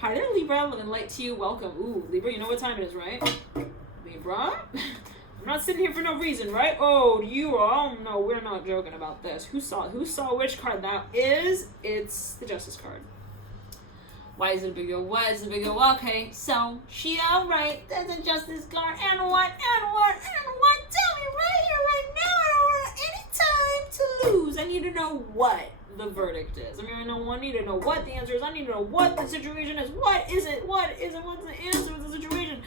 Hi there, Libra. Love and light to you. Welcome. Ooh, Libra, you know what time it is, right? Libra? I'm not sitting here for no reason, right? Oh, you are. Oh, no, we're not joking about this. Who saw which card that is? It's the Justice card. Why is it a big deal? What is the big deal? Okay, so she alright. There's a Justice card. And what? Tell me right here, right now. I don't want any time to lose. I need to know what the verdict is. I mean, I need to know what the answer is. I need to know what the situation is. What is it? What's the answer? What's the situation?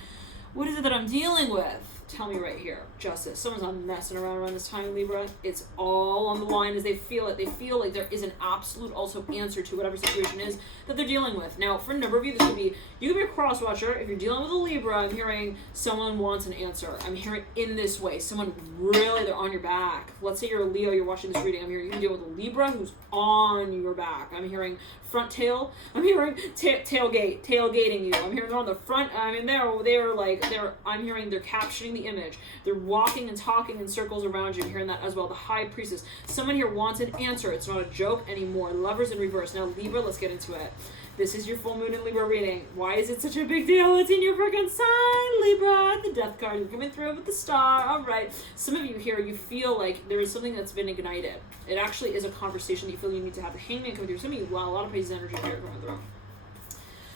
What is it that I'm dealing with? Tell me right here. Justice. Someone's not messing around this time, Libra. It's all on the line as they feel it. They feel like there is an absolute also answer to whatever situation is that they're dealing with. Now, for a number of you, this could be, you could be a cross watcher. If you're dealing with a Libra, I'm hearing someone wants an answer. I'm hearing in this way. Someone really, they're on your back. Let's say you're a Leo, you're watching this reading. I'm hearing you can deal with a Libra who's on your back. I'm hearing front tail. I'm hearing tailgating you. I'm hearing they're on the front. I mean, I'm hearing they're capturing the image. They're walking and talking in circles around you. I'm hearing that as well. The High Priestess. Someone here wants an answer. It's not a joke anymore. Lovers in reverse. Now, Libra, let's get into it. This is your full moon in Libra reading. Why is it such a big deal? It's in your freaking sign, Libra. The Death card. You're coming through with the star. All right. Some of you here, you feel like there is something that's been ignited. It actually is a conversation that you feel you need to have. The Hangman coming through. Some of you, wow, a lot of Pisces energy here coming through.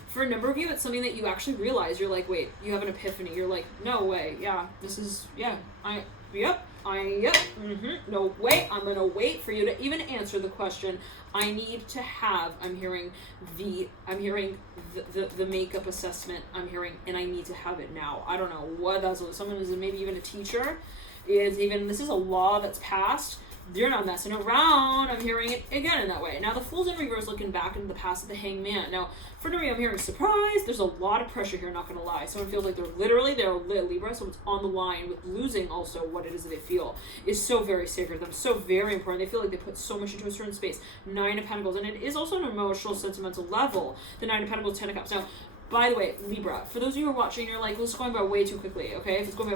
For a number of you, it's something that you actually realize. You're like, wait, you have an epiphany. You're like, no way. Yeah, this is, yeah, yep. No, wait, I'm going to wait for you to even answer the question. I need to have, I'm hearing the makeup assessment. I'm hearing, and I need to have it now. I don't know what that's, someone is maybe even a teacher, this is a law that's passed. You're not messing around. I'm hearing it again in that way. Now, the Fool's in reverse looking back into the past of the Hangman. Now, for me, I'm hearing surprise. There's a lot of pressure here, not going to lie. Someone feels like they're Libra. Someone's on the line with losing also what it is that they feel is so very sacred to them, so very important. They feel like they put so much into a certain space. 9 of Pentacles. And it is also an emotional, sentimental level. The 9 of Pentacles, 10 of Cups. Now, by the way, Libra, for those of you who are watching, you're like, well, it's going by way too quickly, okay? If it's going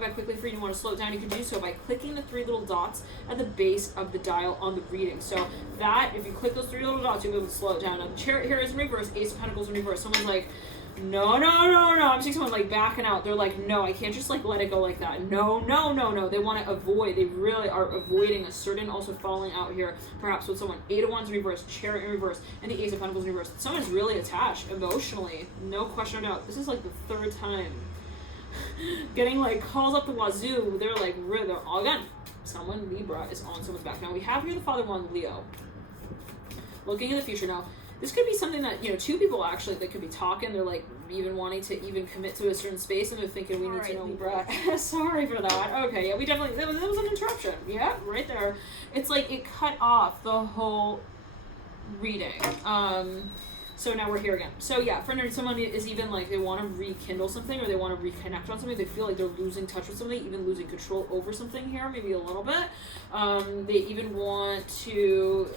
by quickly for you, you want to slow it down, you can do so by clicking the 3 little dots at the base of the dial on the reading. So that, if you click those 3 little dots, you'll be able to slow it down. Now, the Chariot here is in reverse, Ace of Pentacles in reverse. Someone's like, no. I'm seeing someone like backing out. They're like, no, I can't just like let it go like that. No. They want to avoid. They really are avoiding a certain also falling out here. Perhaps with someone. 8 of Wands in reverse, Chariot in reverse, and the Ace of Pentacles in reverse. Someone's really attached emotionally. No question or doubt. This is like the 3rd time. Getting like calls up the wazoo. They're all again. Someone, Libra, is on someone's back. Now we have here the Father Wand, Leo. Looking in the future now. This could be something that, 2 people actually that could be talking. They're like even wanting to even commit to a certain space, and they're thinking we need to know Libra. Sorry for that. Okay, yeah, we definitely, that was an interruption. Yeah, right there. It's like it cut off the whole reading. So now we're here again. So yeah, for someone is even like they want to rekindle something or they want to reconnect on something. They feel like they're losing touch with something, even losing control over something here, maybe a little bit. They even want to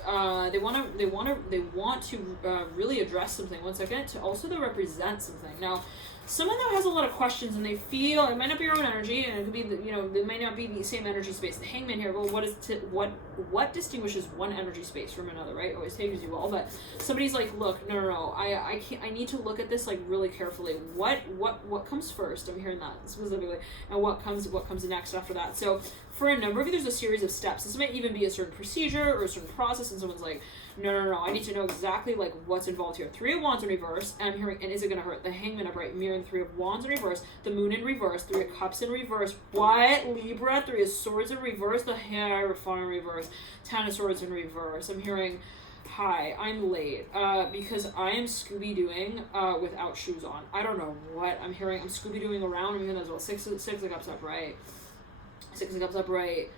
really address something. One second. To also to represent something. Now, someone that has a lot of questions and they feel it might not be your own energy, and it could be it might not be the same energy space. The Hangman here, well, what distinguishes one energy space from another, right? Always takes you all, but somebody's like, look, no, I can't. I need to look at this like really carefully. What comes first? I'm hearing that specifically, and what comes next after that. So for a number of you, there's a series of steps. This might even be a certain procedure or a certain process, and someone's like, no, I need to know exactly like what's involved here. 3 of Wands in reverse, and I'm hearing, and is it gonna hurt? The Hangman upright, mirroring 3 of Wands in reverse, the Moon in reverse, 3 of Cups in reverse. What? Libra, 3 of Swords in reverse, the Hierophant in reverse, 10 of Swords in reverse. I'm hearing, hi, I'm late because I am Scooby-Dooing without shoes on. I don't know what I'm hearing. I'm Scooby-Dooing around. I'm hearing that as well. 6 of Cups upright. 6 of Cups upright.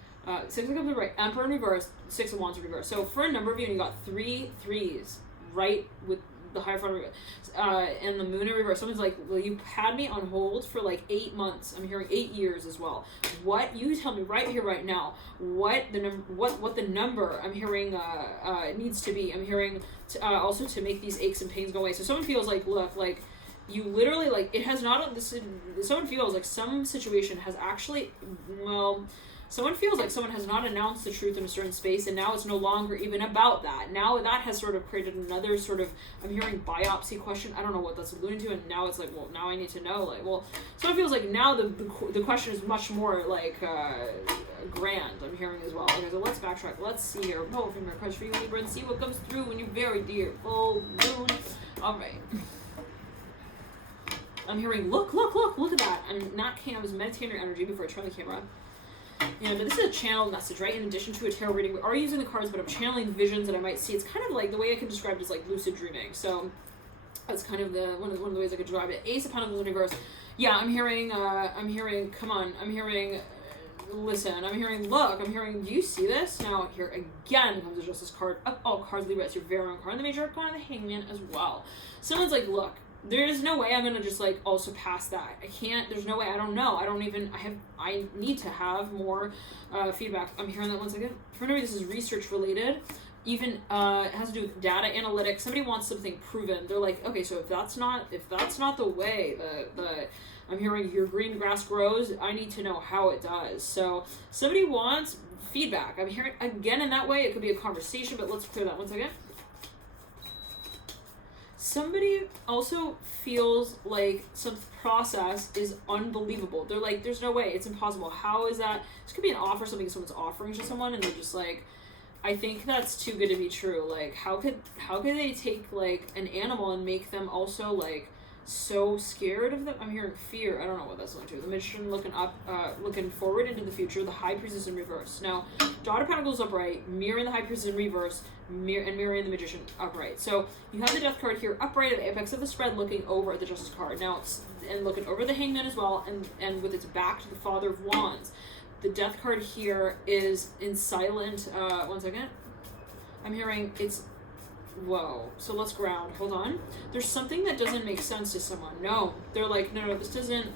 6 of Cups upright. Emperor in reverse. 6 of Wands in reverse. So for a number of you, you got 3 threes right with the Hierophant reverse, and the Moon in reverse. Someone's like, well, you had me on hold for like 8 months. I'm hearing 8 years as well. What? You tell me right here, right now, what the number I'm hearing needs to be. I'm hearing also to make these aches and pains go away. So someone feels like, look, like you literally like it has not. Someone feels like some situation has actually, well, Someone feels like someone has not announced the truth in a certain space, and now it's no longer even about that. Now that has sort of created another sort of, I'm hearing biopsy question. I don't know what that's alluding to, and now it's like, well, now I need to know. Like, well, someone feels like now the question is much more like grand. I'm hearing as well. Okay, so let's backtrack. Let's see here. Pull from your cards for you, Libra, and see what comes through when you're very dear. Full moon. All right. I'm hearing, look at that. I'm not kidding. I was meditating your energy before I turned the camera. You know, but this is a channeled message, right? In addition to a tarot reading, we are using the cards, but I'm channeling visions that I might see. It's kind of like, the way I can describe it is like lucid dreaming. So that's kind of one of the ways I could describe it. Ace of Pentacles in reverse. Yeah, I'm hearing, come on. I'm hearing, listen, I'm hearing, look, I'm hearing, do you see this? Now, here again comes the Justice card. Up all cards, Libra, it's your very own card. And the Major Arcana, the Hangman as well. Someone's like, look, there's no way I'm gonna just like also pass that. I can't, there's no way, I don't know. I need to have more feedback. I'm hearing that once again. For me, this is research related. Even it has to do with data analytics. Somebody wants something proven. They're like, okay, so if that's not the way the I'm hearing your green grass grows, I need to know how it does. So somebody wants feedback. I'm hearing again in that way. It could be a conversation, but let's clear that once again. Somebody also feels like some process is unbelievable. They're like, there's no way, it's impossible. How is that? This could be an offer, something someone's offering to someone, and they're just like, I think that's too good to be true. Like, how could they take like an animal and make them also like so scared of them? I'm hearing fear. I don't know what that's like to. The Magician looking up, looking forward into the future. The High Priestess in reverse. Now, Daughter of Pentacles upright, mirroring the High Priestess in reverse, and mirroring the Magician upright. So you have the Death card here upright at the apex of the spread, looking over at the Justice card. Now and looking over the Hangman as well, and with its back to the Father of Wands. The Death card here is in silent. One second. I'm hearing it's. Whoa. So let's ground. Hold on. There's something that doesn't make sense to someone. No. They're like, no, this doesn't.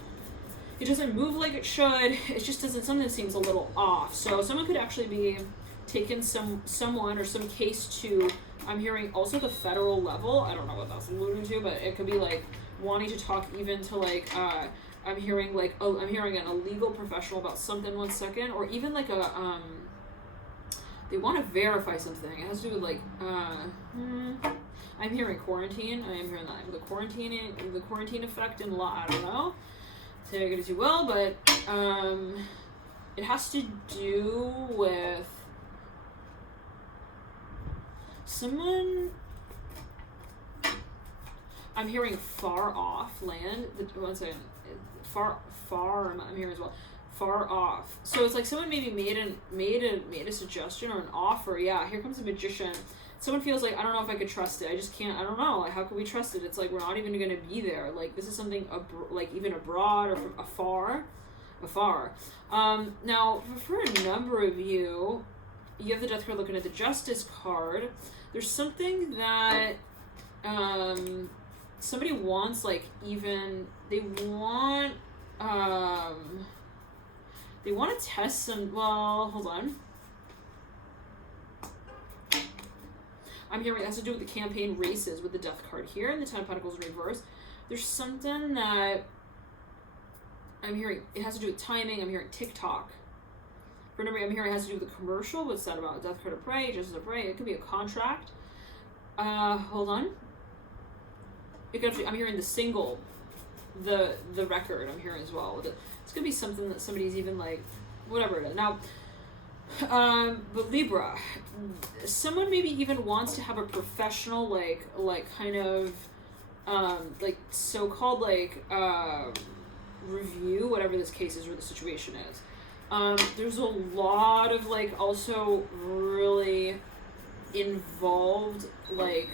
It doesn't move like it should. It just doesn't. Something seems a little off. So someone could actually be taking someone or some case to. I'm hearing also the federal level. I don't know what that's alluding to, but it could be like wanting to talk even to like. I'm hearing like I'm hearing an illegal professional about something. One second, or even like a They want to verify something. It has to do with like, I'm hearing quarantine. I am hearing that the quarantine effect and law. I don't know. Take it as you will, but it has to do with someone. I'm hearing far off land. One second, far. I'm hearing as well. Far off. So it's like someone maybe made a suggestion or an offer. Yeah, here comes a Magician. Someone feels like, I don't know if I could trust it. I just can't. I don't know. Like, how can we trust it? It's like we're not even going to be there. Like, this is something like even abroad or from afar. Now for a number of you, you have the Death card looking at the Justice card. There's something that somebody wants. Like, even they want. They want to test some. Well, hold on. I'm hearing it has to do with the campaign races with the Death card here and the Ten of Pentacles in reverse. There's something that I'm hearing. It has to do with timing. I'm hearing TikTok. For number, I'm hearing it has to do with the commercial. What's that about? Death card of prey, Justice of prey. It could be a contract. Hold on. It could actually, I'm hearing the single, the record. I'm hearing as well. It's gonna be something that somebody's even like, whatever it is. Now, but Libra, someone maybe even wants to have a professional, like kind of, like so-called like review, whatever this case is or the situation is. There's a lot of like also really involved like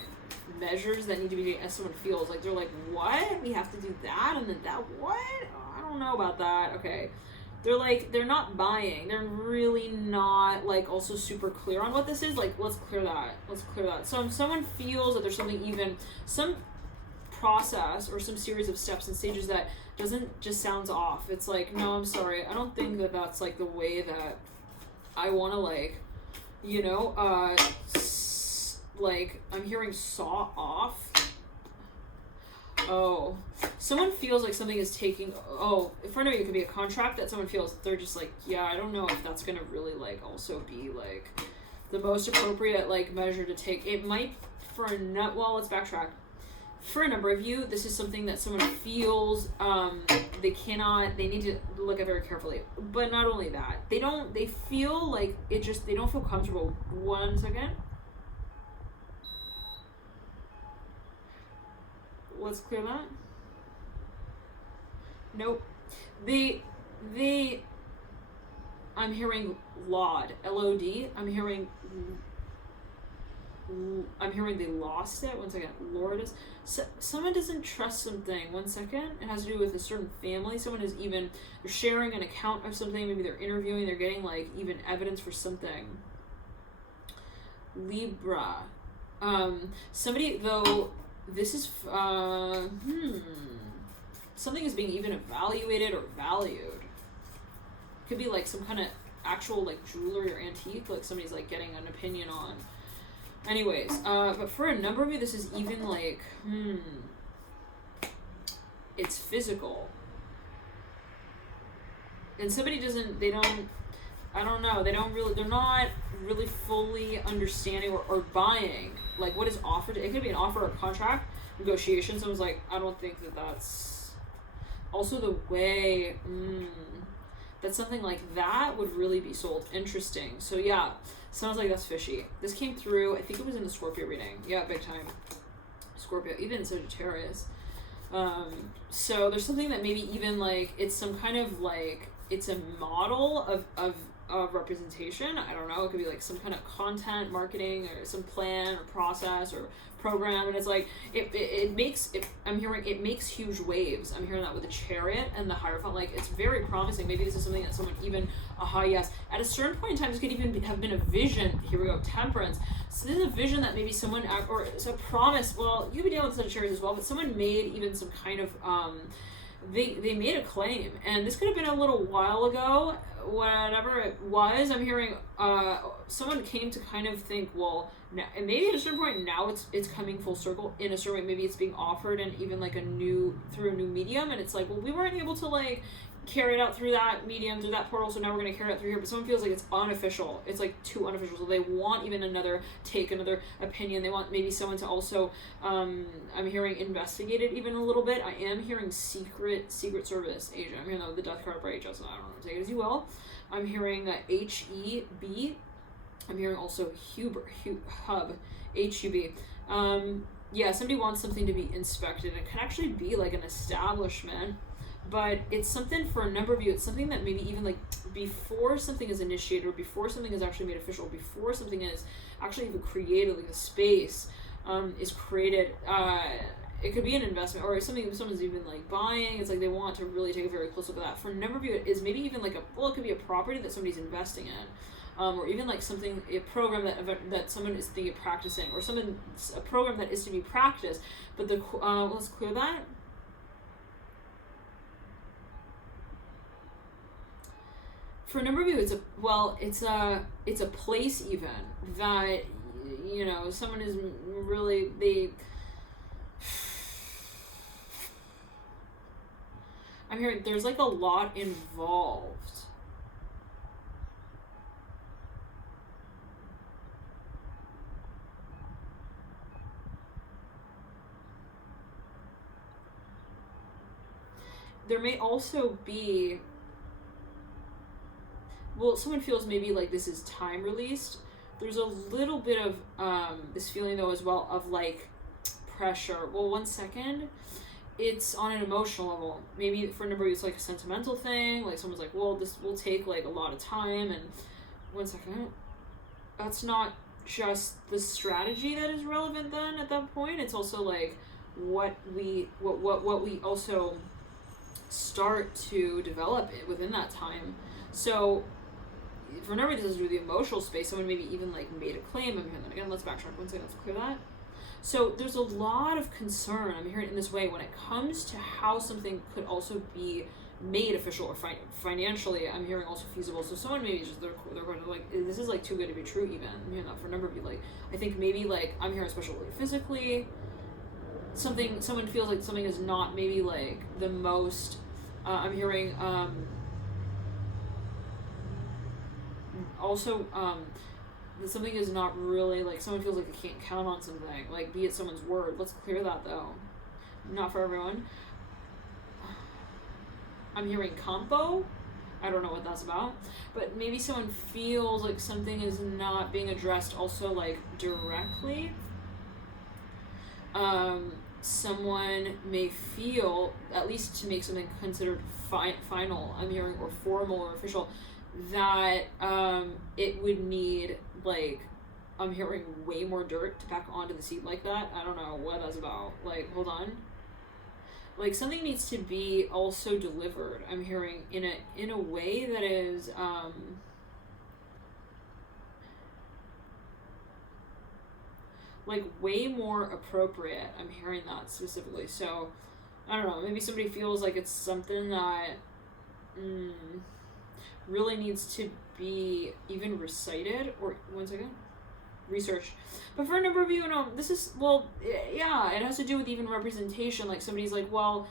measures that need to be taken as someone feels like they're like, what? We have to do that and then that? What? I don't know about that. Okay. They're like, they're not buying. They're really not like also super clear on what this is. Like, let's clear that. So if someone feels that there's something even, some process or some series of steps and stages that just sounds off. It's like, no, I'm sorry. I don't think that that's like the way that I want to like, you know, like I'm hearing saw off. Oh, someone feels like something is taking, in front of you, it could be a contract that someone feels they're just like, yeah, I don't know if that's gonna really like also be like the most appropriate like measure to take. It might let's backtrack. For a number of you, this is something that someone feels they need to look at very carefully. But not only that, they feel like they don't feel comfortable. One second. Let's clear that. Nope. I'm hearing LOD, L-O-D. I'm hearing they lost it. One second. Lourdes. So, someone doesn't trust something. One second. It has to do with a certain family. Someone is they're sharing an account of something. Maybe they're interviewing. They're getting like even evidence for something. Libra. Somebody though. This is something is being even evaluated or valued. Could be like some kind of actual like jewelry or antique, like somebody's like getting an opinion on. Anyways, but for a number of you, this is even like, it's physical. And somebody they're not really fully understanding or buying, like, what is offered. It could be an offer or contract, negotiation. Someone's like, I don't think that's... Also the way, that something like that would really be sold. Interesting. So yeah, sounds like that's fishy. This came through, I think it was in the Scorpio reading. Yeah, big time. Scorpio, even Sagittarius. So there's something that maybe even like, it's some kind of like, it's a model of representation. I don't know. It could be like some kind of content marketing or some plan or process or program, and it's like it makes huge waves. I'm hearing that with the Chariot and the Hierophant. Like, it's very promising. Maybe this is something that someone even yes, at a certain point in time, this could even have been a vision. Here we go, Temperance. So this is a vision that maybe someone, or it's a promise. Well, you could be dealing with Sagittarius as well, but someone made even some kind of they made a claim, and this could have been a little while ago, whatever it was. I'm hearing someone came to kind of think, well, now, and maybe at a certain point now it's coming full circle in a certain way. Maybe it's being offered, and even like through a new medium, and it's like, well, we weren't able to like carry it out through that medium, through that portal, so now we're going to carry it out through here. But someone feels like it's unofficial. It's like too unofficial, so they want even another opinion. They want maybe someone to also I'm hearing investigate it even a little bit. I am hearing secret service agent. I'm hearing that with the death card for HS, so I don't know, take it as you will. I'm hearing HEB. I'm hearing also hub, HUB. Yeah, somebody wants something to be inspected. It could actually be like an establishment, but it's something for a number of you. It's something that maybe even like before something is initiated, or before something is actually made official, before something is actually even created, like a space is created. It could be an investment or something someone's even like buying. It's like they want to really take a very close look at that. For a number of you, it is maybe even like it could be a property that somebody's investing in. Or even like a program that someone is thinking of practicing, or a program that is to be practiced. But let's clear that. For a number of you, it's a place even that, you know, someone is really, I'm hearing there's like a lot involved. There may also be, well, someone feels maybe like this is time released. There's a little bit of this feeling though as well of like pressure. Well, one second. It's on an emotional level. Maybe for a number of you, it's like a sentimental thing. Like someone's like, well, this will take like a lot of time. And one second. That's not just the strategy that is relevant then at that point. It's also like what we also start to develop it within that time. So for a number of you, this is with the emotional space. Someone maybe even like made a claim. I'm hearing that again. Let's backtrack one second. Let's clear that. So there's a lot of concern, I'm hearing it in this way, when it comes to how something could also be made official or financially. I'm hearing also feasible. So someone maybe just they're going to like, this is like too good to be true even. I'm hearing that for a number of you. Like, I think maybe like I'm hearing especially physically. someone feels like something is not maybe like the most, I'm hearing, also, that something is not really, like, someone feels like they can't count on something, like, be it someone's word. Let's clear that, though. Not for everyone. I'm hearing compo. I don't know what that's about. But maybe someone feels like something is not being addressed also, like, directly. Someone may feel, at least to make something considered final, I'm hearing, or formal or official, that it would need, like, I'm hearing way more dirt to pack onto the seat like that. I don't know what that's about. Like, hold on. Like, something needs to be also delivered, I'm hearing, in a way that is like way more appropriate. I'm hearing that specifically. So I don't know, maybe somebody feels like it's something that really needs to be even recited, or one second, research. But for a number of you, this is, well, yeah, it has to do with even representation. Like, somebody's like, well,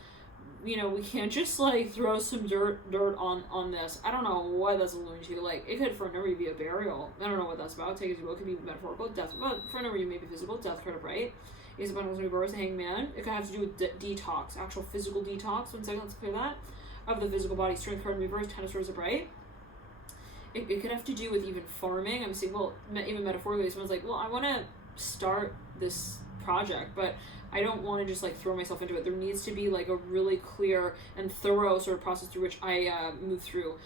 we can't just, like, throw some dirt on this. I don't know what that's alluding to. Like, it could, for a number of you, be a burial. I don't know what that's about. Take it as you will. It could be metaphorical, death. But for a number of you, maybe physical, death card upright. Ace of Pentacles reverse, Hangman. It could have to do with detox, actual physical detox. 1 second, let's clear that. Of the physical body, Strength card in reverse, Ten of Swords upright. It could have to do with even farming. I'm saying, well, even metaphorically, someone's like, well, I want to start this project, but I don't want to just, like, throw myself into it. There needs to be, like, a really clear and thorough sort of process through which I move through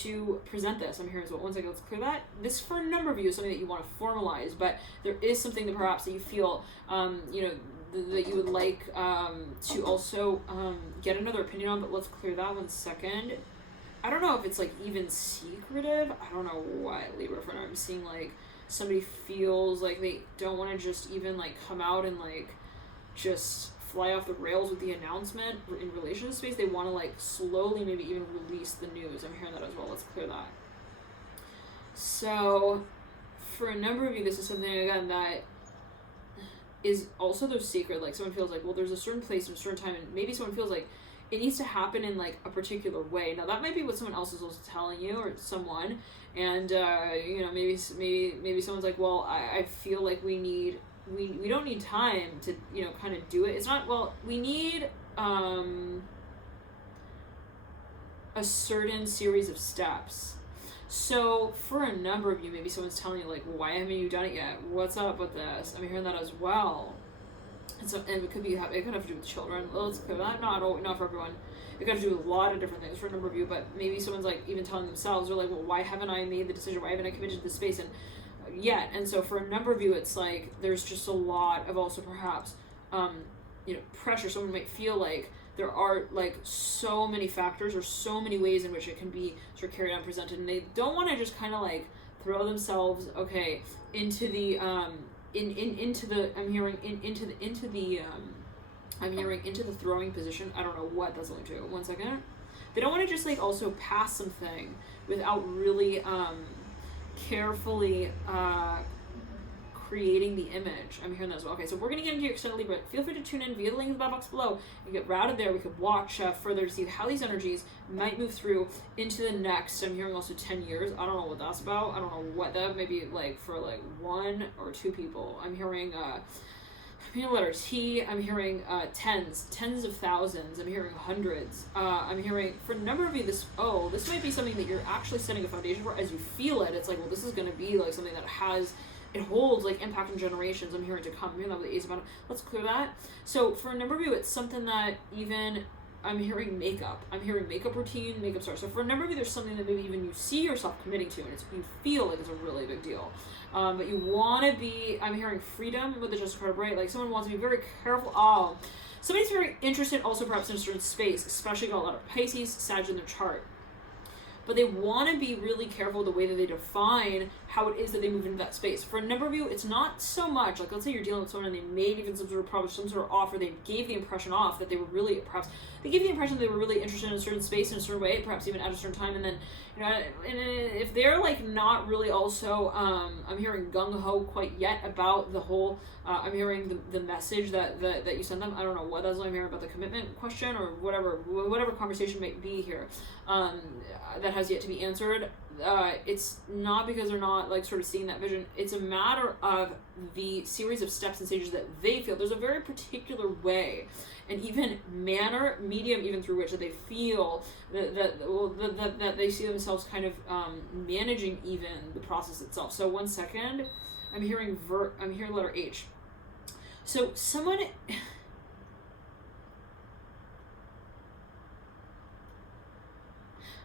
to present this. I'm hearing as well. 1 second, let's clear that. This, for a number of you, is something that you want to formalize, but there is something that perhaps that you feel, that you would like to also get another opinion on, but let's clear that 1 second. I don't know if it's, like, even secretive. I don't know what, Libra, for now. I'm seeing, like, somebody feels like they don't want to just even, like, come out and, like, just fly off the rails with the announcement in relation to space. They want to, like, slowly maybe even release the news. I'm hearing that as well. Let's clear that. So, for a number of you, this is something, again, that is also their secret. Like, someone feels like, well, there's a certain place and a certain time, and maybe someone feels like it needs to happen in, like, a particular way. Now, that might be what someone else is also telling you, or someone, and maybe someone's like, well, I feel like we don't need time to, kind of do it. It's not, well, we need a certain series of steps. So for a number of you, maybe someone's telling you, like, well, why haven't you done it yet? What's up with this? I'm hearing that as well. And so, and it could have to do with children. Let's clear that. Not for everyone. It could have to do with a lot of different things for a number of you, but maybe someone's, like, even telling themselves, they're like, well, why haven't I made the decision? Why haven't I committed to this space? And yet. And so for a number of you, it's like there's just a lot of also perhaps pressure. Someone might feel like there are, like, so many factors or so many ways in which it can be sort of carried out and presented, and they don't want to just kind of, like, throw themselves into the into the throwing position. I don't know what that's going to. 1 second. They don't want to just, like, also pass something without really carefully creating the image. I'm hearing that as well. Okay, so we're going to get into your extended Libra. Feel free to tune in via the link in the box below and get routed there. We could watch further to see how these energies might move through into the next. I'm hearing also 10 years. I don't know what that's about. I don't know what that may be, like, for, like, 1 or 2 people. I'm hearing letter T. I'm hearing tens of thousands. I'm hearing hundreds. I'm hearing, for a number of you, this might be something that you're actually setting a foundation for as you feel it. It's like, well, this is going to be, like, something that it holds, like, impact in generations. I'm hearing to come. I'm hearing that with the Ace of Pentacles. Let's clear that. So for a number of you, it's something that even, I'm hearing makeup. I'm hearing makeup routine, makeup start. So for a number of you, there's something that maybe even you see yourself committing to, and you feel like it's a really big deal. But you want to be, I'm hearing freedom with the Justice card, right? Like, someone wants to be very careful. Somebody's very interested also perhaps in a certain space, especially got a lot of Pisces, Sag in their chart. But they want to be really careful the way that they define how it is that they move into that space. For a number of you, it's not so much, like let's say you're dealing with someone and they made even some sort of promise, some sort of offer, they gave the impression off that they were really, perhaps, they gave the impression they were really interested in a certain space in a certain way, perhaps even at a certain time, and then, you know, and if they're like not really also, I'm hearing gung-ho quite yet about the whole, I'm hearing the message that you sent them. I don't know what that's what I'm hearing about the commitment question or whatever conversation might be here, that has yet to be answered. It's not because they're not like sort of seeing that vision. It's a matter of the series of steps and stages that they feel. There's a very particular way and even manner, medium even through which that they feel that they see themselves kind of managing even the process itself. So 1 second, I'm hearing letter H. So someone.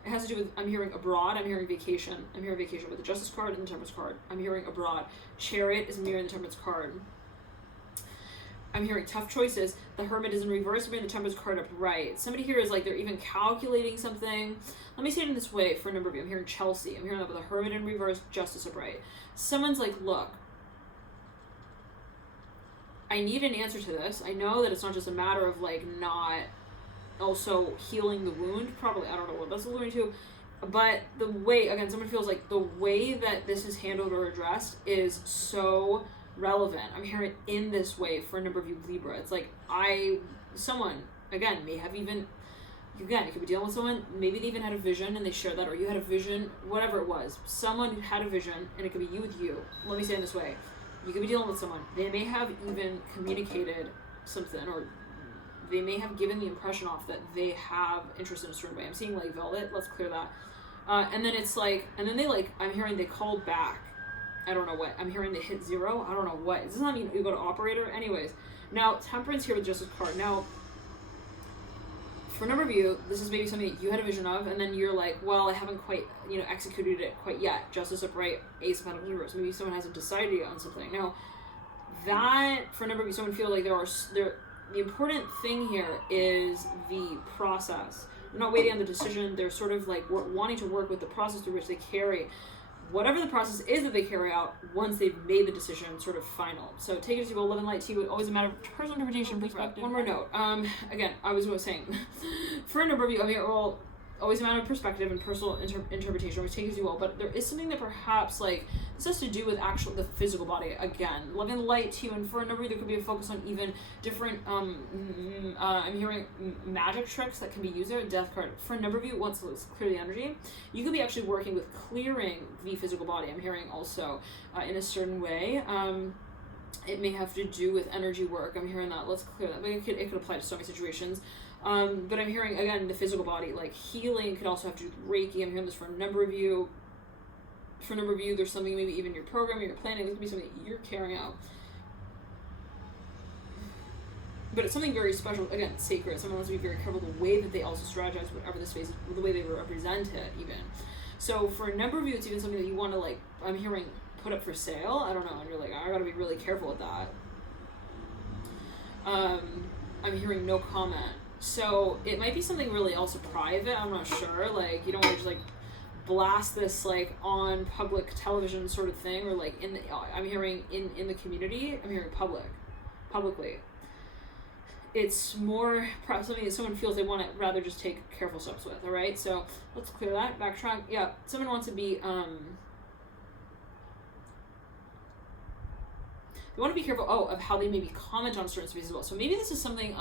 It has to do with, I'm hearing abroad, I'm hearing vacation. I'm hearing vacation with the Justice card and the Temperance card. I'm hearing abroad. Chariot is mirroring the Temperance card. I'm hearing tough choices. The Hermit is in reverse, mirroring the Temperance card upright. Somebody here is like, they're even calculating something. Let me say it in this way for a number of you. I'm hearing Chelsea. I'm hearing that with the Hermit in reverse, Justice upright. Someone's like, look, I need an answer to this. I know that it's not just a matter of like not also healing the wound, probably, I don't know what that's alluding to, but the way, again, someone feels like the way that this is handled or addressed is so relevant. I'm hearing in this way for a number of you Libra. It's like someone, again, may have even, again, you could be dealing with someone, maybe they even had a vision and they shared that, or you had a vision, whatever it was, someone who had a vision, and it could be you with you. Let me say it this way. You could be dealing with someone, they may have even communicated something, or they may have given the impression off that they have interest in a certain way. I'm seeing like velvet, let's clear that. And then it's like, and then they like, I'm hearing they called back. I don't know what. I'm hearing they hit 0. I don't know what. Does this not mean you go to operator? Anyways, now Temperance here with Justice card. Now, for a number of you, this is maybe something that you had a vision of, and then you're like, well, I haven't quite, executed it quite yet. Justice upright, Ace of Pentacles reverse. Maybe someone hasn't decided yet on something. Now, that, for a number of you, someone feel like the important thing here is the process. They're not waiting on the decision. They're sort of like wanting to work with the process through which they carry whatever the process is that they carry out once they've made the decision sort of final. So take it as you will, love and light to you. Always a matter of personal interpretation, perspective. One more note. Again, I was saying, for a number of you, always a matter of perspective and personal interpretation. Always take it as you will. But there is something that perhaps like this has to do with the physical body. Again, love and light to you. And for a number of you, there could be a focus on even different. I'm hearing magic tricks that can be used there. Death card. For a number of you, once let's clear the energy, you could be actually working with clearing the physical body. I'm hearing also in a certain way. It may have to do with energy work. I'm hearing that. Let's clear that. But it could apply to so many situations. But I'm hearing, again, the physical body, like healing could also have to do with Reiki. I'm hearing this for a number of you. For a number of you, there's something maybe even your program, you're planning, this could be something that you're carrying out. But it's something very special, again, sacred. Someone wants to be very careful the way that they also strategize whatever the space is, the way they represent it even. So for a number of you, it's even something that you want to like, I'm hearing put up for sale. I don't know, and you're like, I gotta be really careful with that. I'm hearing no comment. So it might be something really also private. I'm not sure. Like you don't want to just like blast this like on public television sort of thing, or like I'm hearing in the community. I'm hearing publicly. It's more perhaps something that someone feels they want to rather just take careful steps with. All right. So let's clear that. Backtrack. Yeah. Someone wants to be you want to be careful of how they maybe comment on certain spaces as well. So maybe this is something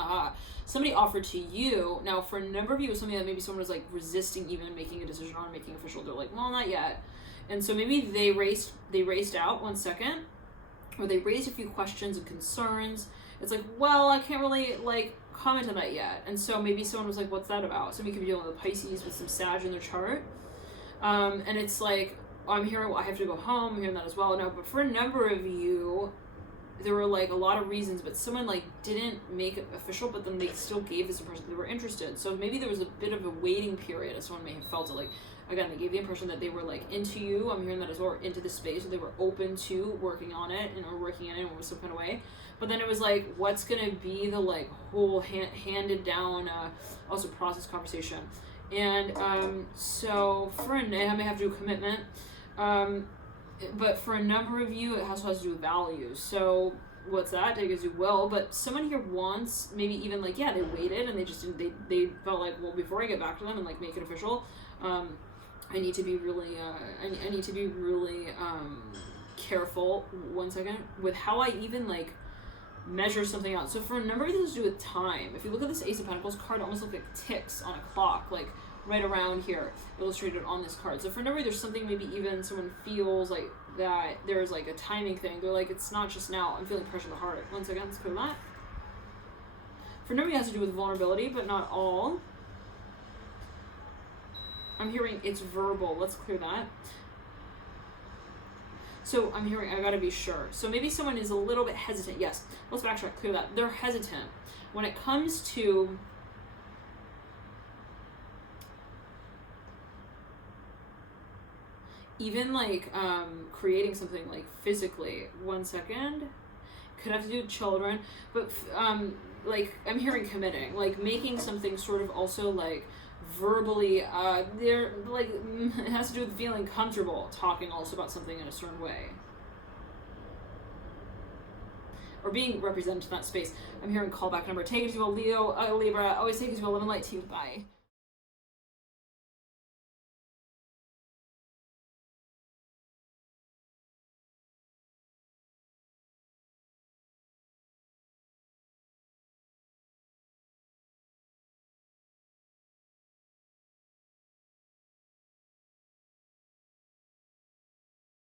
somebody offered to you. Now for a number of you, it's something that maybe someone was like resisting even making a decision on, making official. They're like, well, not yet. And so maybe they raced out 1 second, or they raised a few questions and concerns. It's like, well, I can't really like comment on that yet. And so maybe someone was like, what's that about? Somebody could be dealing with a Pisces with some Sag in their chart. And it's like, I'm hearing, well, I have to go home. I'm hearing that as well. No, but for a number of you, there were like a lot of reasons, but someone like didn't make it official, but then they still gave this impression they were interested. So maybe there was a bit of a waiting period, as someone may have felt it. Like, again, they gave the impression that they were like into you. I'm hearing that as well, or into the space, or they were open to working on it or working in it in some kind of way. But then it was like, what's gonna be the like whole handed down also process conversation. And so for I may have to do a commitment. but for a number of you, it also has to do with values. So what's that? Take as you will. But someone here wants, maybe even like, yeah, they waited and they just didn't, they felt like, well, before I get back to them and like make it official, I need to be really, I need to be really careful, one second, with how I even like measure something out. So for a number of things to do with time, if you look at this Ace of Pentacles card, it almost looks like ticks on a clock, like right around here, illustrated on this card. So for a number, there's something, maybe even someone feels like that there's like a timing thing. They're like, it's not just now, I'm feeling pressure in the heart. One second, let's clear that. For a number, it has to do with vulnerability, but not all. I'm hearing it's verbal. Let's clear that. So I'm hearing, I gotta be sure. So maybe someone is a little bit hesitant. Yes, let's backtrack, clear that. They're hesitant. When it comes to even like creating something like physically, one second, could have to do with children, but like I'm hearing committing, like making something sort of also like verbally, they're like, it has to do with feeling comfortable talking also about something in a certain way, or being represented in that space. I'm hearing callback number, take it as you will, Leo, Libra, always take it as you will, love and light to you, bye.